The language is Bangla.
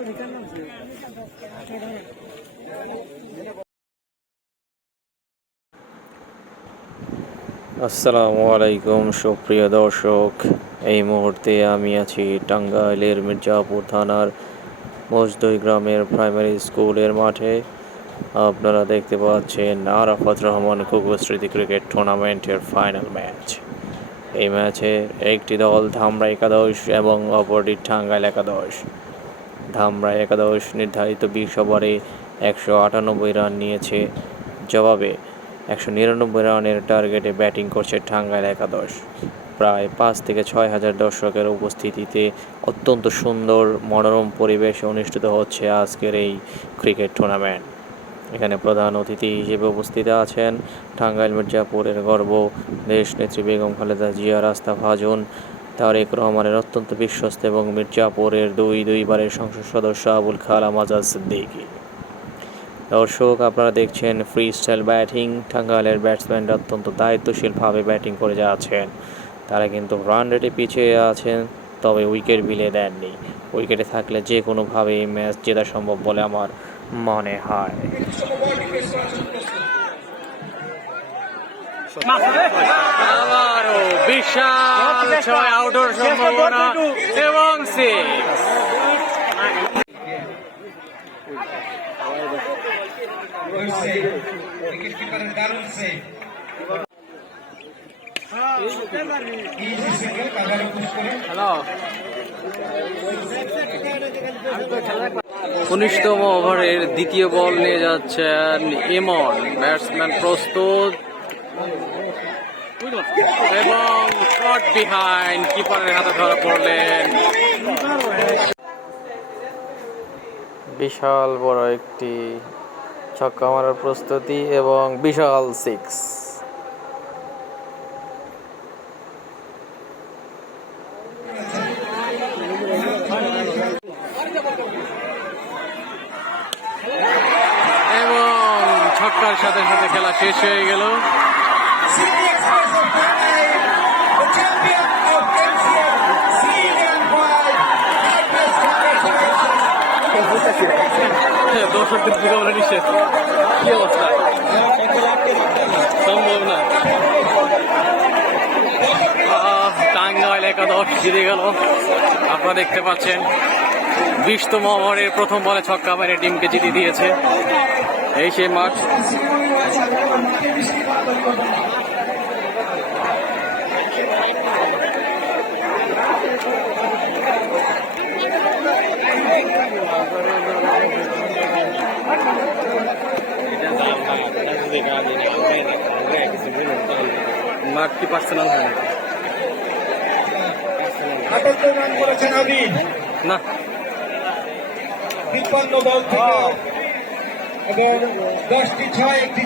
আসসালামু আলাইকুম সুপ্রিয় দর্শক, এই মুহূর্তে আমি আছি টাঙ্গাইলের মির্জাপুর থানার মজদই গ্রামের প্রাইমারি স্কুলের মাঠে। আপনারা দেখতে পাচ্ছেন আরাফাত রহমান কুকু স্মৃতি ক্রিকেট টুর্নামেন্টের ফাইনাল ম্যাচ। এই ম্যাচে একটি দল ধামরা একাদশ এবং অপরটি টাঙ্গাইল একাদশ। ধামরা একাদশ নির্ধারিত 20 ওভারে 198 রান নিয়েছে। জবাবে 199 রানের টার্গেটে ব্যাটিং করছে টাঙ্গাইল একাদশ। প্রায় 5 থেকে 6 হাজার দর্শকের উপস্থিতিতে অত্যন্ত সুন্দর মনোরম পরিবেশে অনুষ্ঠিত হচ্ছে আজকের এই ক্রিকেট টুর্নামেন্ট। এখানে প্রধান অতিথি হিসেবে উপস্থিত আছেন টাঙ্গাইল মির্জাপুরের গর্ব দেশনেত্রী বেগম খালেদা জিয়া, রাস্তা ভাজন তারেক রহমানের অত্যন্ত বিশ্বস্ত এবং মির্জাপুরের দুইবারের সংসদ সদস্য আবুল কালাম আজাদ সিদ্দিকী। দর্শক, আপনারা দেখছেন ফ্রি স্টাইল ব্যাটিং। টাঙ্গাইলের ব্যাটসম্যানরা অত্যন্ত দায়িত্বশীলভাবে ব্যাটিং করে যাচ্ছেন। তারা কিন্তু রান রেটে পিছিয়ে আছেন, তবে উইকেট বিলিয়ে দেননি। উইকেটে থাকলে যে কোনোভাবে এই ম্যাচ জেতা সম্ভব বলে আমার মনে হয়। আবারও বিশাল 6 আউটের সম্ভাবনা এবং 6। উনিশতম ওভারের দ্বিতীয় বল নিয়ে যাচ্ছেন ইমন। ব্যাটসম্যান প্রস্তুত এবং শট বিহাইন্ড, কিপারের হাতে ধরা পড়লেন। বিশাল বড় একটি ছক্কা মারার প্রস্তুতি এবং বিশাল 6। এবং ছক্কার সাথে সাথে খেলা শেষ হয়ে গেল। দর্শকদের দিকে বলে নিষেধ, কি অবস্থা? সম্ভব না। টাঙ্গাইল একাদশ জিতে গেল। আপনারা দেখতে পাচ্ছেন 20তম ওভারের প্রথম বলে ছক্কা মেরে টিমকে জিতে দিয়েছে। এই সেই মাঠ। মাঠ কি পার্সোনাল হয় না? 53 দল থেকে এবং 10টি 6